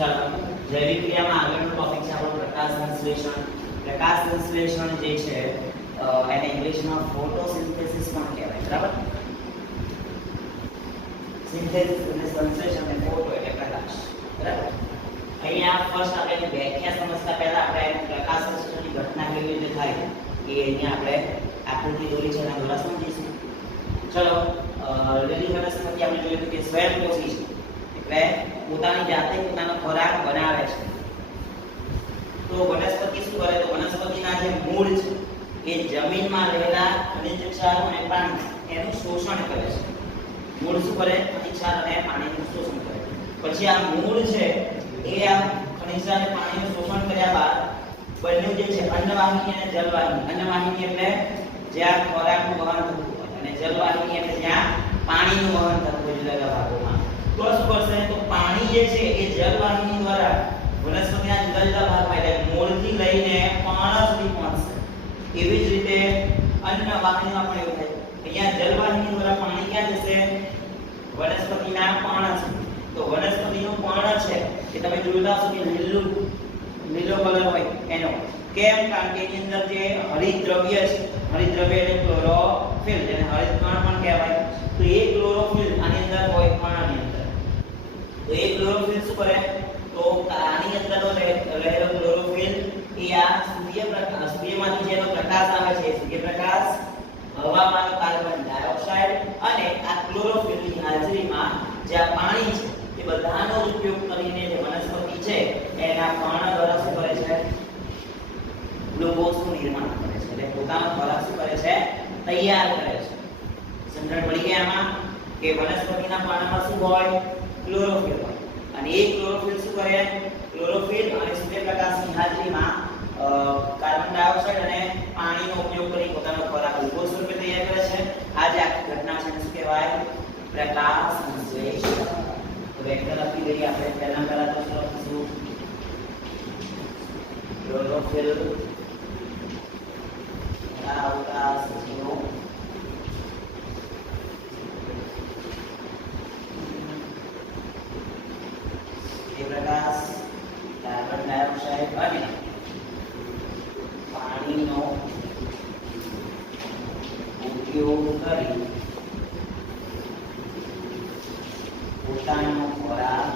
ચાલો જૈવિક ક્રિયામાં આગળનો ટોપિક છે આપણો પ્રકાશ સંશ્લેષણ. પ્રકાશ સંશ્લેષણ જે છે એને ઇંગ્લિશમાં ફોટોસિન્થેસિસ પણ કહેવાય, બરાબર. સિન્થેસિસ એટલે સંશ્લેષણ અને ફોટો એટલે પ્રકાશ, બરાબર. અહીંયા ફર્સ્ટ આપણે વ્યાખ્યા સમજતા પહેલા આપણે પ્રકાશ સંશ્લેષણની ઘટના કેવી રીતે થાય એ અહીંયા આપણે આકૃતિ દોરી છે એના દ્વારા સમજીશું. ચલો લીલી વનસ્પતિ આપણે જોયું કે સ્વયંપોષી છે, એટલે પોતાની જાતે પોતાનો ખોરાક બનાવે છે. તો વનસ્પતિ શું કરે? તો વનસ્પતિના જે મૂળ છે એ જમીનમાં રહેલા ખનિજ ક્ષારો અને પાણી એનું શોષણ કરે છે. મૂળ શું કરે? ખનિજ ક્ષાર અને પાણીનું શોષણ કરે. પછી આ મૂળ છે એ આ ખનિજ અને પાણીનું શોષણ કર્યા બાદ બન્યું જે છે અન્નવાહિની અને જલવાહિની. અન્નવાહિની એટલે જ્યાં ખોરાકનું વહન થતું હોય અને જલવાહિની એટલે જ્યાં પાણીનું વહન થતું હોય જુદા જુદા ભાગોમાં. તો શું કરશે? તો પાણી જે છે એ જલવાહિની દ્વારા વનસ્પતિના જુદા જુદા ભાગમાં એટલે મૂળથી લઈને પાંડા સુધી પહોંચશે. એવી જ રીતે અન્નવાહિનીમાં પણ એવું થાય. અહીંયા જલવાહિની દ્વારા પાણી ક્યાં જશે? વનસ્પતિના પાંડા સુધી. તો વનસ્પતિનું પર્ણ છે કે તમે જોયું હશે કે લીલો કલર હોય એનો. કેમ? કારણ કે એની અંદર જે હરિત દ્રવ્ય છે, હરિત દ્રવ્ય એટલે ક્લોરોફિલ, જેને હરિત કણ પણ કહેવાય. તો એ ક્લોરોફિલ આની અંદર હોય પર્ણની અંદર. તો એ ક્લોરોફિલ શું કરે? તો આની અંદરનો રહેલો ક્લોરોફિલ એ આ સૂર્યમાંથી જેનો પ્રકાશ આવે છે, સૂર્યપ્રકાશ, હવામાં કાર્બન ડાયોક્સાઇડ અને આ ક્લોરોફિલની હાજરીમાં જે આ પાણી છે એ બધાનો ઉપયોગ કરીને જે વનસ્પતિ છે એના પર્ણ દ્વારા શું કરે છે? ગ્લુકોઝનું નિર્માણ કરે છે. એટલે પોતાનો ખોરાક શું કરે છે? તૈયાર કરે છે. સમજણ પડી ગઈ આમાં કે વનસ્પતિના પર્ણમાં શું હોય? ક્લોરોફિલ હોય. અને એ ક્લોરોફિલ શું કરે? ક્લોરોફિલ અને સૂર્યપ્રકાશની હાજરીમાં કાર્બન ડાયોક્સાઇડ અને પાણીનો ઉપયોગ કરી પોતાનો ખોરાક ગ્લુકોઝ રૂપે તૈયાર કરે છે. આ જે આખી ઘટના છે એને શું કહેવાય? પ્રકાશ સંશ્લેષણ. તો વેક્ટર આપી દઈએ આપણે. પહેલા તો શું લખીશું? ક્લોરોફિલ ધરાવતા સજીવો પ્રકાશ, કાર્બન ડાયોક્સાઇડ અને પાણીનો ઉપયોગ કરી પોતાનો ખોરાક